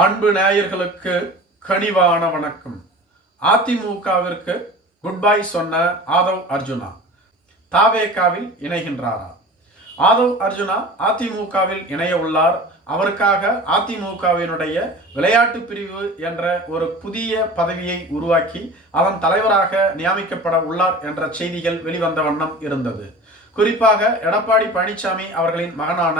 அன்பு நேயர்களுக்கு கனிவான வணக்கம். அதிமுகவிற்கு குட் பை சொன்ன ஆதவ் அர்ஜுனா தாவேகாவில் இணைகின்றாரா? ஆதவ் அர்ஜுனா அதிமுகவில் இணைய உள்ளார். அவருக்காக அதிமுகவினுடைய விளையாட்டு பிரிவு என்ற ஒரு புதிய பதவியை உருவாக்கி அதன் தலைவராக நியமிக்கப்பட உள்ளார் என்ற செய்திகள் வெளிவந்த வண்ணம் இருந்தது. குறிப்பாக எடப்பாடி பழனிசாமி அவர்களின் மகனான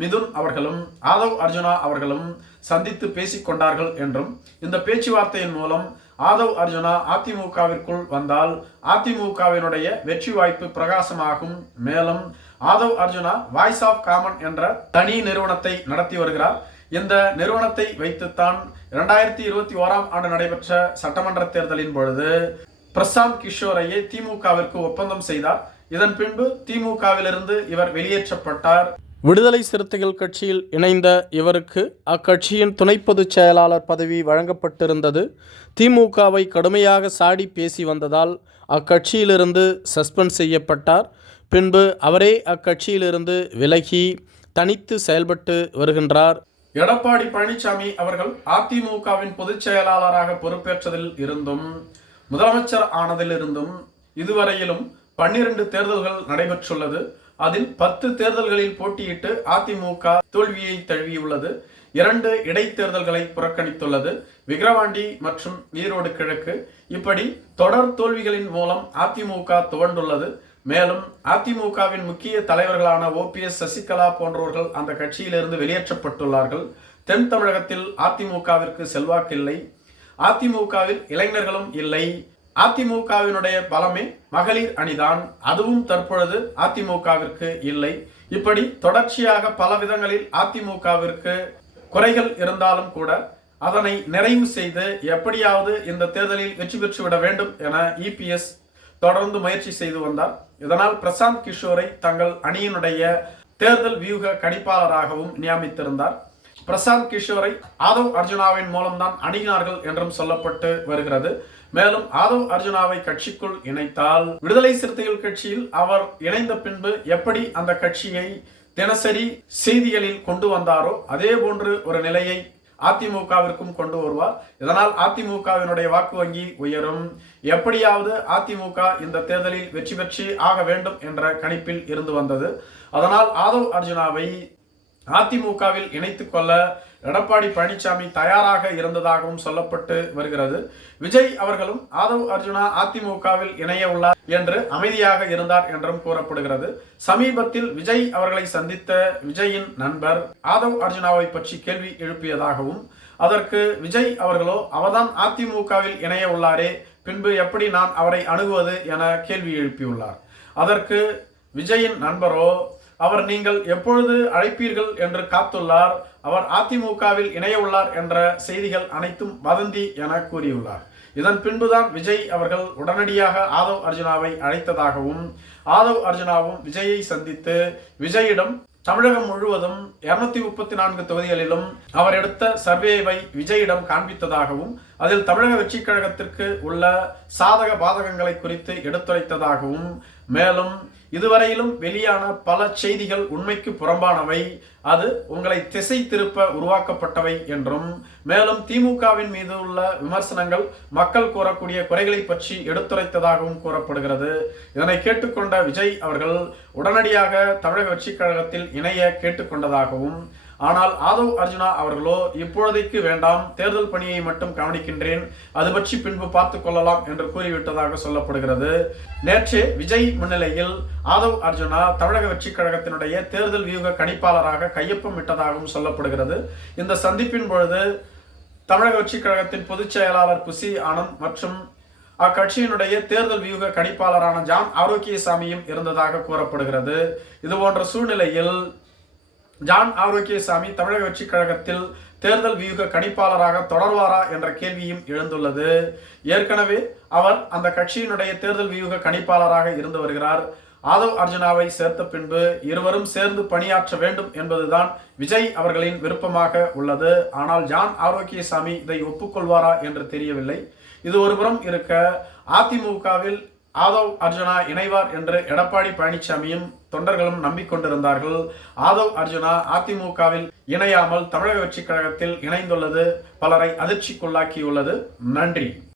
மிதுன் அவர்களும் ஆதவ் அர்ஜுனா அவர்களும் சந்தித்து பேசிக்கொண்டார்கள் என்றும், இந்த பேச்சுவார்த்தையின் மூலம் ஆதவ் அர்ஜுனா அதிமுகவிற்குள் வந்தால் அதிமுகவினுடைய வெற்றி வாய்ப்பு பிரகாசமாகும். மேலும் Aadhav Arjuna voice of common என்ற தனி நிறுவனத்தை நடத்தி வருகிறார். இந்த நிறுவனத்தை வைத்துத்தான் 2021ஆம் ஆண்டு நடைபெற்ற சட்டமன்ற தேர்தலின் பொழுது பிரசாந்த் கிஷோரையே திமுகவிற்கு ஒப்பந்தம் செய்தார். இதன் பின்பு திமுகவிலிருந்து இவர் வெளியேற்றப்பட்டார். விடுதலை சிறுத்தைகள் கட்சியில் இணைந்த இவருக்கு அக்கட்சியின் துணை பொதுச் செயலாளர் பதவி வழங்கப்பட்டிருந்தது. திமுகவை கடுமையாக சாடி பேசி வந்ததால் அக்கட்சியிலிருந்து சஸ்பெண்ட் செய்யப்பட்டார். பின்பு அவரே அக்கட்சியிலிருந்து விலகி தனித்து செயல்பட்டு வருகின்றார். எடப்பாடி பழனிசாமி அவர்கள் அதிமுகவின் பொதுச் செயலாளராக பொறுப்பேற்றதில் இருந்தும் முதலமைச்சர் ஆனதிலிருந்தும் இதுவரையிலும் 12 தேர்தல்கள் நடைபெற்றுள்ளது. அதில் 10 தேர்தல்களில் போட்டியிட்டு அதிமுக தோல்வியை தழுவியுள்ளது. 2 இடைத்தேர்தல்களை புறக்கணித்துள்ளது, விக்கிரவாண்டி மற்றும் ஈரோடு கிழக்கு. இப்படி தொடர் தோல்விகளின் மூலம் அதிமுக துவண்டுள்ளது. மேலும் அதிமுகவின் முக்கிய தலைவர்களான OPS, சசிகலா போன்றவர்கள் அந்த கட்சியிலிருந்து வெளியேற்றப்பட்டுள்ளார்கள். தென் தமிழகத்தில் அதிமுகவிற்கு செல்வாக்கில்லை. அதிமுகவில் இளைஞர்களும் இல்லை. அதிமுகவினுடைய பலமே மகளிர் அணிதான், அதுவும் தற்பொழுது அதிமுகவிற்கு இல்லை. இப்படி தொடர்ச்சியாக பல விதங்களில் அதிமுகவிற்கு குறைகள் இருந்தாலும் கூட அதனை நிறைவு செய்து எப்படியாவது இந்த தேர்தலில் வெற்றி பெற்றுவிட வேண்டும் என EPS தொடர்ந்து முயற்சி செய்து வந்தார். இதனால் பிரசாந்த் கிஷோரை தங்கள் அணியினுடைய தேர்தல் வியூக கணிப்பாளராகவும் நியமித்திருந்தார். பிரசாந்த் கிஷோரை ஆதவ் அர்ஜுனாவின் மூலம்தான் அணுகினார்கள் என்றும் சொல்லப்பட்டு வருகிறது. மேலும் ஆதவ் அர்ஜுனாவை கட்சிக்குள் இணைத்தால் விடுதலை சிறுத்தைகள் கட்சியில் அவர் இணைந்த பின்பு எப்படி அந்த கட்சியை தினசரி செய்திகளில் கொண்டு வந்தாரோ அதே போன்று ஒரு நிலையை அதிமுகவிற்கும் கொண்டு வருவார். இதனால் அதிமுகவினுடைய வாக்கு வங்கி உயரும். எப்படியாவது அதிமுக இந்த தேர்தலில் வெற்றி பெற்று ஆக வேண்டும் என்ற கணிப்பில் இருந்து வந்தது. அதனால் ஆதவ் அர்ஜுனாவை அதிமுகவில் இணைத்துக் கொள்ள எடப்பாடி பழனிசாமி தயாராக இருந்ததாகவும் சொல்லப்பட்டு வருகிறது. விஜய் அவர்களும் ஆதவ் அர்ஜுனா அதிமுகவில் இணைய உள்ளார் என்று அமைதியாக இருந்தார் என்றும் கூறப்படுகிறது. சமீபத்தில் விஜய் அவர்களை சந்தித்த விஜயின் நண்பர் ஆதவ் அர்ஜுனாவை பற்றி கேள்வி எழுப்பியதாகவும், அதற்கு விஜய் அவர்களோ அவர்தான் அதிமுகவில் இணைய உள்ளாரே, பின்பு எப்படி நான் அவரை அணுகுவது என கேள்வி எழுப்பியுள்ளார். அதற்கு விஜயின் நண்பரோ அவர் நீங்கள் எப்பொழுது அழைப்பீர்கள் என்று காத்துள்ளார், அவர் அதிமுகவில் இணைய உள்ளார் என்ற செய்திகள் அனைத்தும் வதந்தி என கூறியுள்ளார். இதன் பின்புதான் விஜய் அவர்கள் உடனடியாக ஆதவ் அர்ஜுனாவை அழைத்ததாகவும், ஆதவ் அர்ஜுனாவும் விஜயை சந்தித்து விஜயிடம் தமிழகம் முழுவதும் 234 தொகுதிகளிலும் அவர் எடுத்த சர்வேவை விஜயிடம் காண்பித்ததாகவும், அதில் தமிழக வெற்றி கழகத்திற்கு உள்ள சாதக பாதகங்களை குறித்து எடுத்துரைத்ததாகவும், மேலும் இதுவரையிலும் வெளியான பல செய்திகள் உண்மைக்கு புறம்பானவை, அது உங்களை திசை திருப்ப உருவாக்கப்பட்டவை என்றும், மேலும் திமுகவின் மீது உள்ள விமர்சனங்கள் மக்கள் கூறக்கூடிய குறைகளை பற்றி எடுத்துரைத்ததாகவும் கூறப்படுகிறது. இதனை கேட்டுக்கொண்ட விஜய் அவர்கள் உடனடியாக தமிழக வெற்றி கழகத்தில் இணைய கேட்டுக்கொண்டதாகவும், ஆனால் ஆதவ் அர்ஜுனா அவர்களோ இப்பொழுதைக்கு வேண்டாம், தேர்தல் பணியை மட்டும் கவனிக்கின்றேன், அது பற்றி பின்பு பார்த்துக் கொள்ளலாம் என்று கூறிவிட்டதாக சொல்லப்படுகிறது. நேற்று விஜய் முன்னிலையில் ஆதவ் அர்ஜுனா தமிழக வெற்றி கழகத்தினுடைய தேர்தல் வியூக கணிப்பாளராக கையொப்பம் விட்டதாகவும் சொல்லப்படுகிறது. இந்த சந்திப்பின் பொழுது தமிழக வெற்றி கழகத்தின் பொதுச் செயலாளர் புசி ஆனந்த் மற்றும் அக்கட்சியினுடைய தேர்தல் வியூக கணிப்பாளரான ஜான் ஆரோக்கியசாமியும் இருந்ததாக கூறப்படுகிறது. இதுபோன்ற சூழ்நிலையில் ஜான் ஆரோக்கியசாமி தமிழக வெற்றி கழகத்தில் தேர்தல் வியூக கணிப்பாளராக தொடர்வாரா என்ற கேள்வியும் எழுந்துள்ளது. ஏற்கனவே அவர் அந்த கட்சியினுடைய தேர்தல் வியூக கணிப்பாளராக இருந்து வருகிறார். ஆதவ் அர்ஜுனாவை சேர்த்த பின்பு இருவரும் சேர்ந்து பணியாற்ற வேண்டும் என்பதுதான் விஜய் அவர்களின் விருப்பமாக உள்ளது. ஆனால் ஜான் ஆரோக்கியசாமி இதை ஒப்புக்கொள்வாரா என்று தெரியவில்லை. இது ஒருபுறம் இருக்க, அதிமுகவில் ஆதவ் அர்ஜுனா இணைவார் என்று எடப்பாடி பழனிசாமியும் தொண்டர்களும் நம்பிக்கொண்டிருந்தார்கள். ஆதவ் அர்ஜுனா அதிமுகவில் இணையாமல் தமிழக வெற்றிக் கழகத்தில் இணைந்துள்ளது பலரை அதிர்ச்சிக்குள்ளாக்கியுள்ளது. நன்றி.